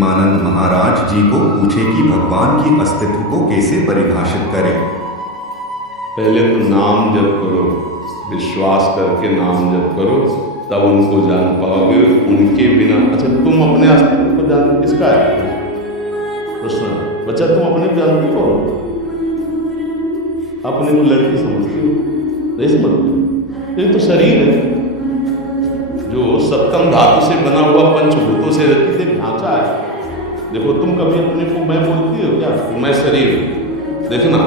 विक्रमानंद महाराज जी को पूछे कि भगवान की अस्तित्व को कैसे परिभाषित करें। पहले तो नाम जप करो, विश्वास करके नाम जप करो, तब उनको जान पाओगे। उनके बिना अच्छा तुम अपने अस्तित्व को जान किसका है प्रश्न? बच्चा तुम अपने को जानते हो? अपने को लड़की समझती हो? नहीं समझते? ये तो शरीर है जो सप्तम धातु से बना हुआ पंचभूतों से रचित एक ढांचा है। देखो तुम कभी अपने को मैं बोलती हो क्या? मैं शरीर। देखना,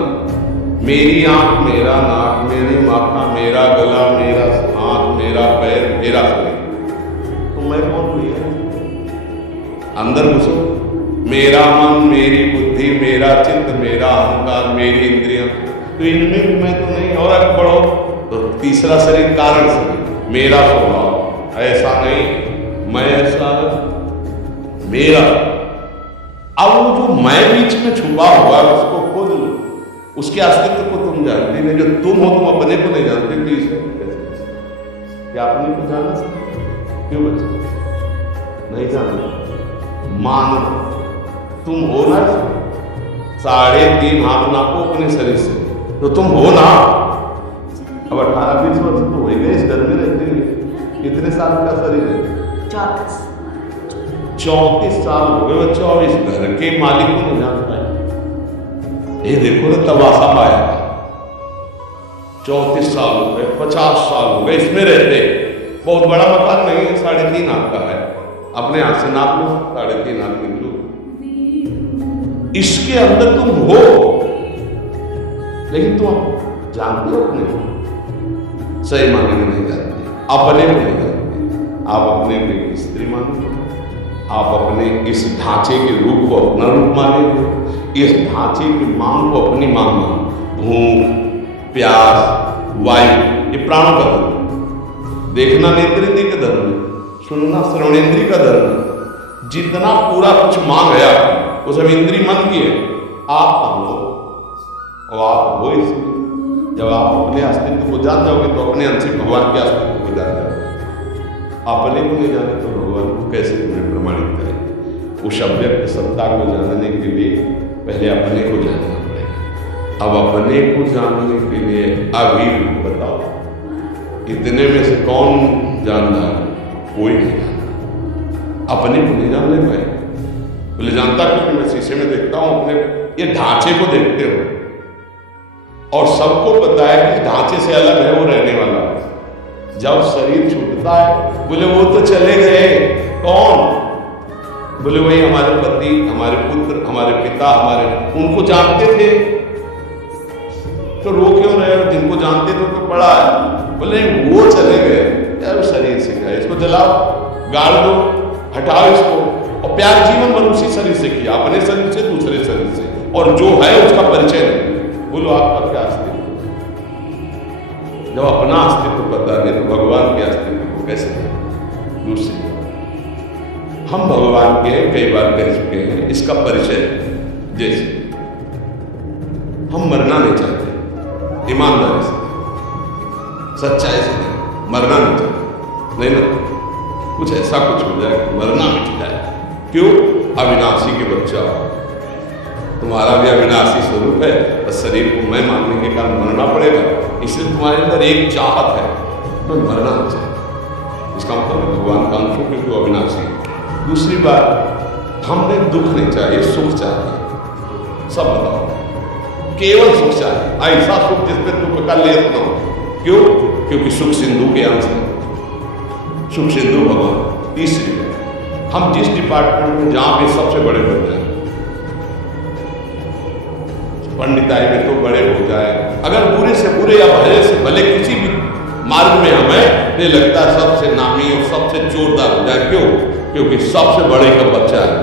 मेरी आंख मेरा नाक, मेरी माथा मेरा गला, मेरा हाथ मेरा पैर मेरा शरीर। तो मैं कौन हुई है? अंदर घुसो। मेरा मन, मेरी बुद्धि, मेरा चित्त, मेरा अहंकार, मेरी इंद्रियां, तो इनमें भी मैं तो नहीं। और आगे बढ़ो तो तीसरा शरीर कारण शरीर, मेरा स्वभाव, ऐसा नहीं मैं ऐसा मेरा। अब वो जो मैं बीच में छुपा हुआ उसको खोज लो, उसके अस्तित्व को तुम जानते नहीं। जो तुम हो तुम अपने को नहीं जानते, तो इसमें क्या अपने को जाना सकते? क्यों बच्चे नहीं जानते? मानो तुम हो ना 3.5 हाथ नापो अपने शरीर से, तो तुम हो ना। अब 18-20 वर्ष तो हो गए इस घर में रहते हुए। कितने साल का शरीर है? 34 साल हो गए बच्चों। अब इस घर के मालिक को नहीं जानता है। ये देखो ना तबासा पाया, 34 साल हो गए, 50 साल हो गए इसमें रहते। बहुत बड़ा मकान नहीं है, 3.5 हाथ का है। अपने हाथ से नाप लो, 3.5 हाथ निकलो। इसके अंदर तुम हो, लेकिन तुम जानते हो अपने को? सही माने में नहीं जानते, अपने को नहीं जानते। आप अपने को एक स्त्री मानते, आप अपने इस ढांचे के रूप को अपना रूप मानेंगे, इस ढांचे की मांग को अपनी मांग मानो। भूख, प्यास, वायु, ये प्राणों का धर्म है। देखना नेत्रेंद्रिय का धर्म है, सुनना श्रवणेंद्रिय का धर्म है। जितना पूरा कुछ मांग है आपकी, वो सब इंद्रिय मन की है। आप हो और आप हो इसलिए जब आप अपने अस्तित्व को जान जाओगे तो अपने अंश भगवान के अस्तित्व को जान जाओगे। अपने को नहीं जाने तो भगवान को कैसे तुम्हें प्रमाणित करें? उस अव्यक्त सत्ता को जानने के लिए पहले अपने को जानना पड़ेगा। अब अपने को जानने के लिए अभी बताओ, इतने में से कौन जानना है? कोई नहीं जानता। अपने को नहीं जानने पाए। बोले जानता क्योंकि मैं शीशे में देखता हूं अपने ये ढांचे को देखते हो, और सबको पता है कि ढांचे से अलग है वो रहने वाला। जब शरीर छूटता है, बोले वो तो चले गए। कौन? बोले वही हमारे पति, हमारे पुत्र, हमारे पिता, हमारे, उनको जानते थे तो रो क्यों रहे हो? जिनको जानते थे तो पड़ा है। बोले वो चले गए, यार शरीर से गए, इसको जलाओ, गाड़ दो, हटाओ इसको। और प्यार जीवन भर उसी शरीर से किया, अपने शरीर से, दूसरे शरीर से, और जो है उसका परिचय नहीं। बोलो आपका क्या अस्तित्व? जब अपना अस्तित्व पता नहीं तो भगवान के अस्तित्व को कैसे? दूसरी हम भगवान के कई बार कह चुके हैं, इसका परिचय जैसे हम मरना नहीं चाहते, ईमानदारी से, सच्चाई से नहीं, मरना नहीं चाहते। नहीं ना, कुछ ऐसा कुछ हो जाए मरना मिट जाए। क्यों? अविनाशी के बच्चा तुम्हारा भी अविनाशी स्वरूप है, बस शरीर को मैं मानने के कारण मरना पड़ेगा। इसलिए तुम्हारे अंदर एक चाहत है तो मरना नहीं चाहिए। इसका मतलब भगवान का अंश क्योंकि वो अविनाशी है। दूसरी बात, हमने दुख नहीं चाहिए, सुख चाहिए। सब बताओ, केवल सुख चाहिए, ऐसा सुख जिसमें दुख का लेस न हो। क्यों? क्योंकि सुख सिंधु के अंश है, सुख सिंधु भगवान। तीसरी बात, हम जिस डिपार्टमेंट में जहां पे सबसे बड़े बन जाए, पंडिताई में तो बड़े हो जाए, अगर बुरे से बुरे या भले से भले किसी भी मार्ग में हमें नहीं लगता सबसे नामी और सबसे जोरदार हो जाए। क्यों? क्योंकि सबसे बड़े का बच्चा है,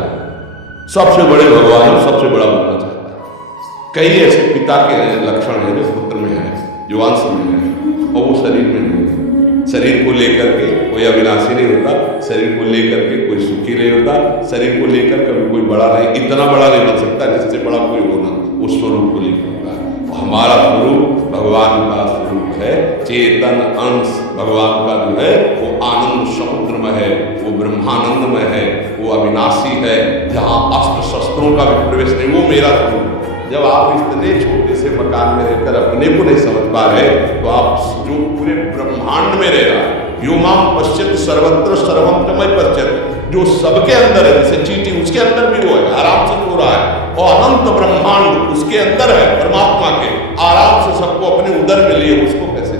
सबसे बड़े भगवान सबसे बड़ा बनना चाहता है। कई ऐसे पिता के लक्षण हैं जो पुत्र में है, जो अंश में है, और वो शरीर में नहीं है। शरीर को लेकर के कोई अविनाशी नहीं होता, शरीर को लेकर के कोई सुखी नहीं होता, शरीर को लेकर कभी कोई बड़ा नहीं, इतना बड़ा नहीं बन सकता जिससे बड़ा कोई होना, उस स्वरूप को लेकर होगा। हमारा स्वरूप भगवान का स्वरूप है, चेतन अंश भगवान का जो है वो आनंद समुद्र में है, वो वो ब्रह्मानंदमय है, वो अविनाशी है, जहाँ अस्त्र शस्त्रों का भी प्रवेश नहीं, वो मेरा स्वरूप। जब आप इतने छोटे से मकान में रहकर अपने को नहीं समझ पा रहे, तो आप जो पूरे ब्रह्मांड में रह रहा है, यो माम पश्चित सर्वत्र सर्वम च मयि पश्यति, जो सबके अंदर है, जैसे चींटी उसके अंदर भी वो है, आराम से सो रहा है, और अनंत ब्रह्मांड उसके अंदर है, परमात्मा के आराम से सबको अपने उदर में लिए, उसको कैसे